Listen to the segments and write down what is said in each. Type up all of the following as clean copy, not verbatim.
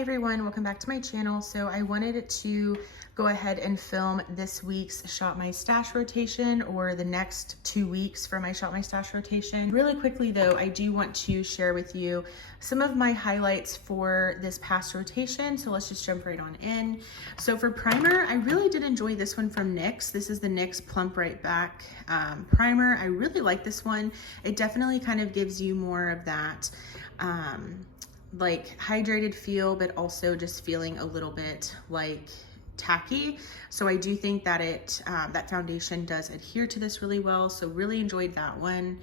everyone, welcome back to my channel. So I wanted to go ahead and film this week's Shop My Stash rotation, or the next 2 weeks for my Shop My Stash rotation. Really quickly though, I do want to share with you some of my highlights for this past rotation. So let's just jump right on in. So for primer, I really did enjoy this one from NYX. This is the NYX Plump Right Back primer. I really like this one. It definitely kind of gives you more of that like hydrated feel, but also just feeling a little bit like tacky. So I do think that that foundation does adhere to this really well. So really enjoyed that one.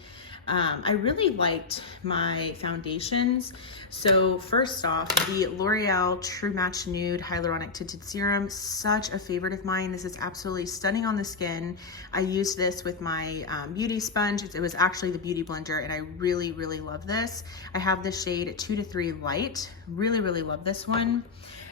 I really liked my foundations. So first off, the L'Oreal True Match Nude Hyaluronic Tinted Serum, such a favorite of mine. This is absolutely stunning on the skin. I used this with my beauty sponge. It was actually the Beauty Blender, and I really, really love this. I have the shade 2 to 3 Light. Really, really love this one.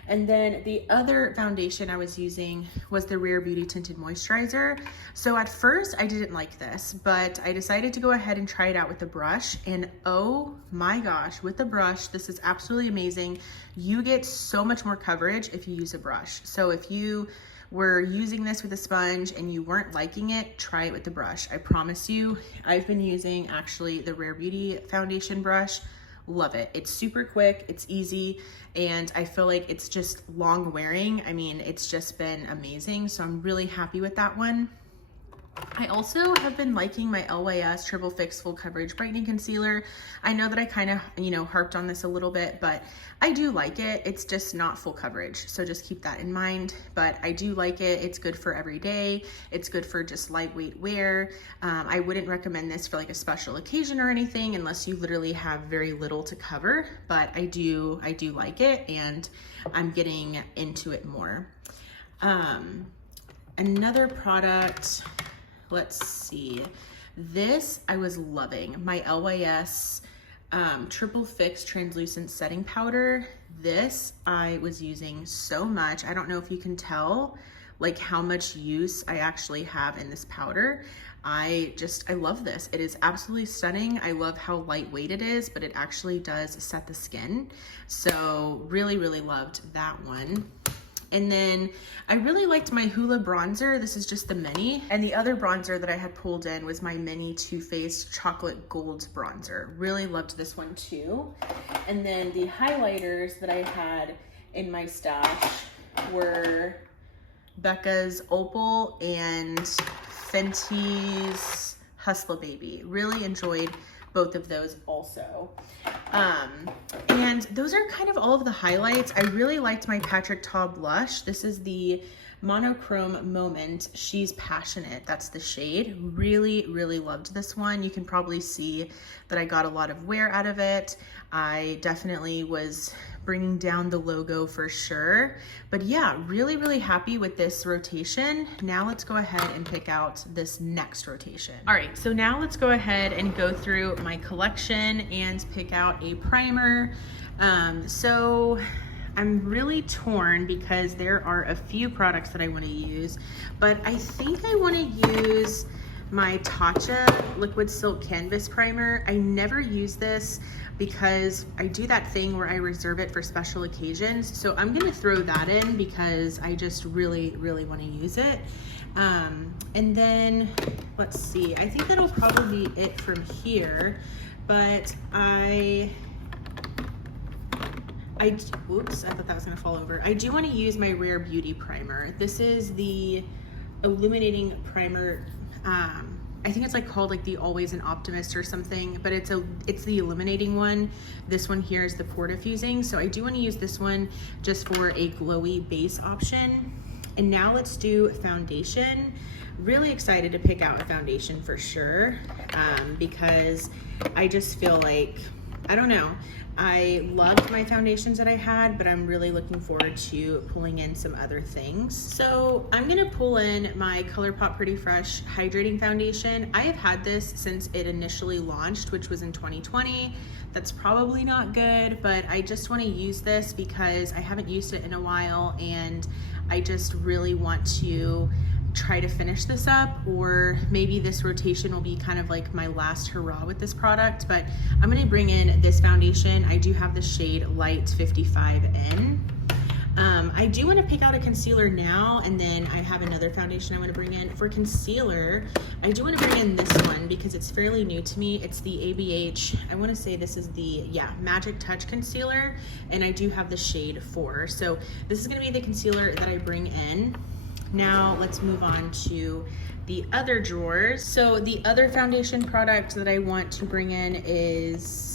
And then the other foundation I was using was the Rare Beauty Tinted Moisturizer. So at first I didn't like this, but I decided to go ahead and try it out with the brush, and oh my gosh, with the brush, this is absolutely amazing. You get so much more coverage if you use a brush. So if you were using this with a sponge and you weren't liking it, try it with the brush. I promise you, I've been using actually the Rare Beauty foundation brush. Love it. It's super quick, it's easy, and I feel like it's just long wearing. I mean, it's just been amazing. So I'm really happy with that one. I also have been liking my LYS Triple Fix Full Coverage Brightening Concealer. I know that I kind of, harped on this a little bit, but I do like it. It's just not full coverage. So just keep that in mind, but I do like it. It's good for every day. It's good for just lightweight wear. I wouldn't recommend this for like a special occasion or anything unless you literally have very little to cover, but I do like it, and I'm getting into it more. Another product, let's see, this I was loving, my LYS Triple Fix Translucent Setting Powder. This I was using so much. I don't know if you can tell like how much use I actually have in this powder. I love this. It is absolutely stunning. I love how lightweight it is, but it actually does set the skin. So really, really loved that one. And then I really liked my Hoola bronzer. This is just the mini. And the other bronzer that I had pulled in was my mini Too Faced Chocolate Gold bronzer. Really loved this one too. And then the highlighters that I had in my stash were Becca's Opal and Fenty's Hustla Baby. Really enjoyed both of those also. And those are kind of all of the highlights. I really liked my Patrick Ta blush. This is the Monochrome Moment She's Passionate. That's the shade. Really, really loved this one. You can probably see that I got a lot of wear out of it. I definitely was bringing down the logo for sure. But yeah, really, really happy with this rotation. Now let's go ahead and pick out this next rotation. All right, so now let's go ahead and go through my collection and pick out a primer. So I'm really torn because there are a few products that I want to use, but I think I want to use my Tatcha Liquid Silk Canvas Primer. I never use this because I do that thing where I reserve it for special occasions. So I'm gonna throw that in because I just really, really want to use it. And then let's see, I think that'll probably be it from here, but oops, I thought that was gonna fall over. I do wanna use my Rare Beauty primer. This is the Illuminating Primer. I think it's like called like the Always an Optimist or something, but it's the illuminating one. This one here is the pore diffusing. So I do wanna use this one just for a glowy base option. And now let's do foundation. Really excited to pick out a foundation for sure, because I just feel like, I don't know, I loved my foundations that I had, but I'm really looking forward to pulling in some other things. So I'm gonna pull in my Colourpop Pretty Fresh Hydrating Foundation. I have had this since it initially launched, which was in 2020. That's probably not good, but I just wanna use this because I haven't used it in a while, and I just really want to try to finish this up, or maybe this rotation will be kind of like my last hurrah with this product. But I'm gonna bring in this foundation. I do have the shade Light 55N. I do want to pick out a concealer now, and then I have another foundation I want to bring in. For concealer, I do want to bring in this one because it's fairly new to me. It's the ABH, I want to say this is the, yeah, Magic Touch Concealer, and I do have the shade 4. So this is going to be the concealer that I bring in. Now let's move on to the other drawers. So the other foundation product that I want to bring in is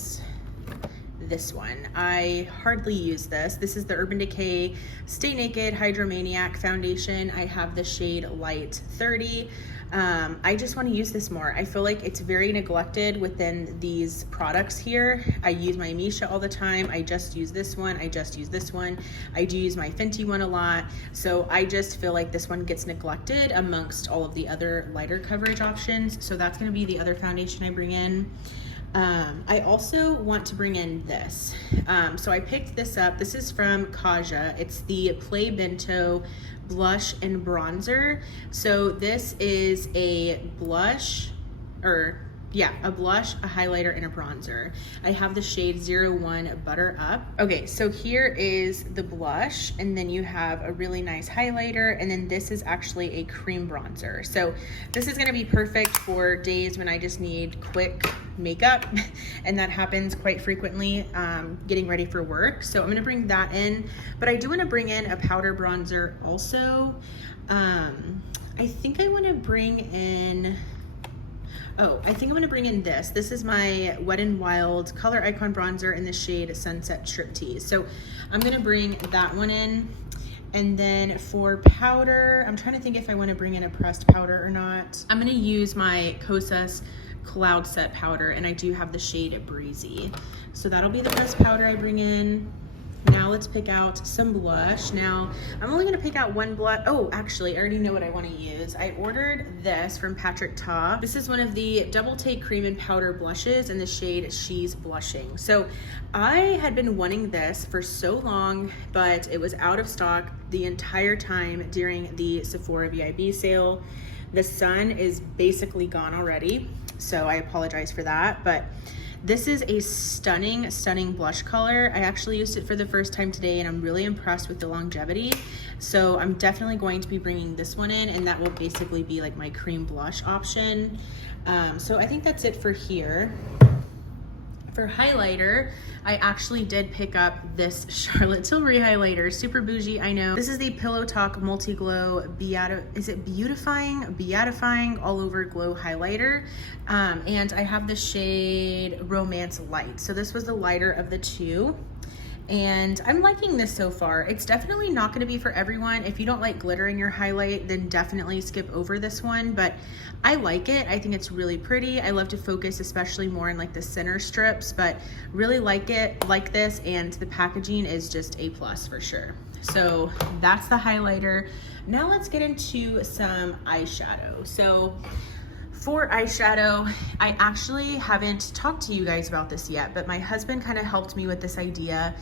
this one. I hardly use this. This is the Urban Decay Stay Naked Hydra Maniac foundation. I have the shade Light 30. I just want to use this more. I feel like it's very neglected within these products here. I use my Misha all the time. I just use this one. I just use this one. I do use my Fenty one a lot. So I just feel like this one gets neglected amongst all of the other lighter coverage options. So that's going to be the other foundation I bring in. I also want to bring in this. So I picked this up. This is from Kaja. It's the Play Bento blush and bronzer. So this is a blush, a blush, a highlighter, and a bronzer. I have the shade 01 Butter Up. Okay, so here is the blush, and then you have a really nice highlighter, and then this is actually a cream bronzer. So this is gonna be perfect for days when I just need quick makeup, and that happens quite frequently getting ready for work. So I'm gonna bring that in, but I do wanna bring in a powder bronzer also. I think I wanna bring in, I think I'm gonna bring in this. This is my Wet n Wild Color Icon Bronzer in the shade Sunset Striptease. So I'm gonna bring that one in. And then for powder, I'm trying to think if I wanna bring in a pressed powder or not. I'm gonna use my Kosas Cloud Set powder, and I do have the shade Breezy. So that'll be the pressed powder I bring in. Now let's pick out some blush. Now, I'm only gonna pick out one blush. Oh, actually, I already know what I wanna use. I ordered this from Patrick Ta. This is one of the Double Take Cream and Powder blushes in the shade She's Blushing. So I had been wanting this for so long, but it was out of stock the entire time during the Sephora VIB sale. The sun is basically gone already, so I apologize for that, but this is a stunning, stunning blush color. I actually used it for the first time today, and I'm really impressed with the longevity. So I'm definitely going to be bringing this one in, and that will basically be like my cream blush option. So I think that's it for here. For highlighter, I actually did pick up this Charlotte Tilbury highlighter. Super bougie, I know. This is the Pillow Talk Multi Glow Beatifying All Over Glow highlighter. And I have the shade Romance Light. So this was the lighter of the two. And I'm liking this so far. It's definitely not gonna be for everyone. If you don't like glitter in your highlight, then definitely skip over this one, but I like it. I think it's really pretty. I love to focus especially more in like the center strips, but really like it, like this, and the packaging is just A+ for sure. So that's the highlighter. Now let's get into some eyeshadow. So for eyeshadow, I actually haven't talked to you guys about this yet, but my husband kind of helped me with this idea.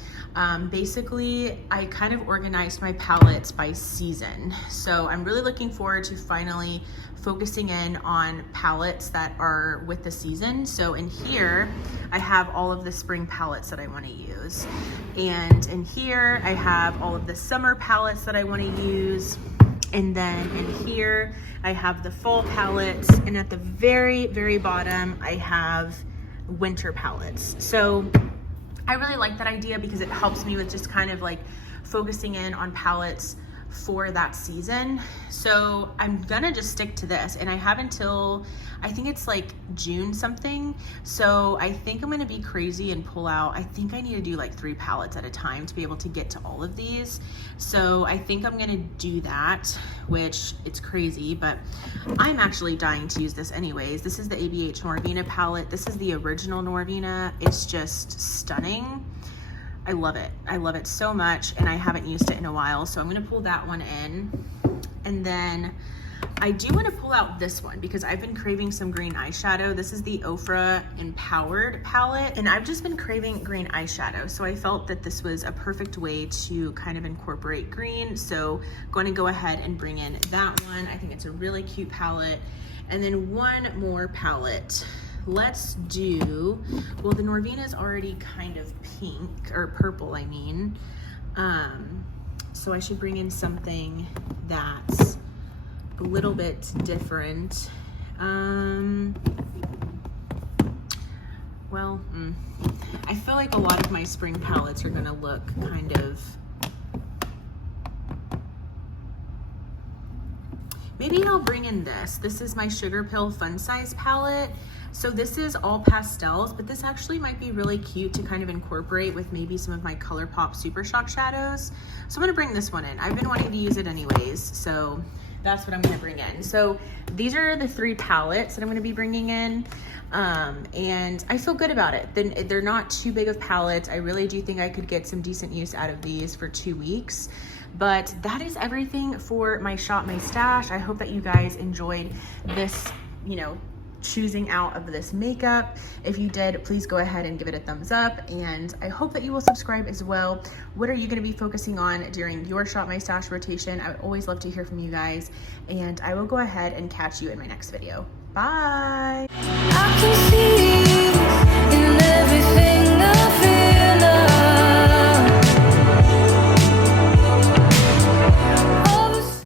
Basically, I kind of organized my palettes by season. So I'm really looking forward to finally focusing in on palettes that are with the season. So in here, I have all of the spring palettes that I want to use. And in here, I have all of the summer palettes that I want to use. And then in here, I have the fall palettes, and at the very, very bottom, I have winter palettes. So I really like that idea because it helps me with just kind of like focusing in on palettes for that season. So I'm gonna just stick to this, and I have until, I think it's like June something. So I think I'm gonna be crazy and pull out, I think I need to do like 3 palettes at a time to be able to get to all of these. So I think I'm gonna do that, which it's crazy, but I'm actually dying to use this anyways. This is the Abh Marvina palette. This is the original Marvina. It's just stunning. I love it. I love it so much, and I haven't used it in a while, so I'm gonna pull that one in. And then I do want to pull out this one because I've been craving some green eyeshadow. This is the Ofra Empowered palette, and I've just been craving green eyeshadow, so I felt that this was a perfect way to kind of incorporate green. So I'm going to go ahead and bring in that one. I think it's a really cute palette. And then one more palette. Let's do, well, the Norvina is already kind of pink, or purple, I mean. So so I should bring in something that's a little bit different. Well, I feel like a lot of my spring palettes are gonna look kind of, maybe I'll bring in this. This is my Sugar Pill Fun Size palette. So this is all pastels, but this actually might be really cute to kind of incorporate with maybe some of my Colourpop Super Shock shadows. So I'm gonna bring this one in. I've been wanting to use it anyways, so that's what I'm gonna bring in. So these are the 3 palettes that I'm gonna be bringing in. And I feel good about it. They're not too big of palettes. I really do think I could get some decent use out of these for 2 weeks. But that is everything for my Shop My Stash. I hope that you guys enjoyed this, you know, choosing out of this makeup. If you did, please go ahead and give it a thumbs up, and I hope that you will subscribe as well. What are you going to be focusing on during your Shop My Stash rotation? I would always love to hear from you guys, and I will go ahead and catch you in my next video. Bye.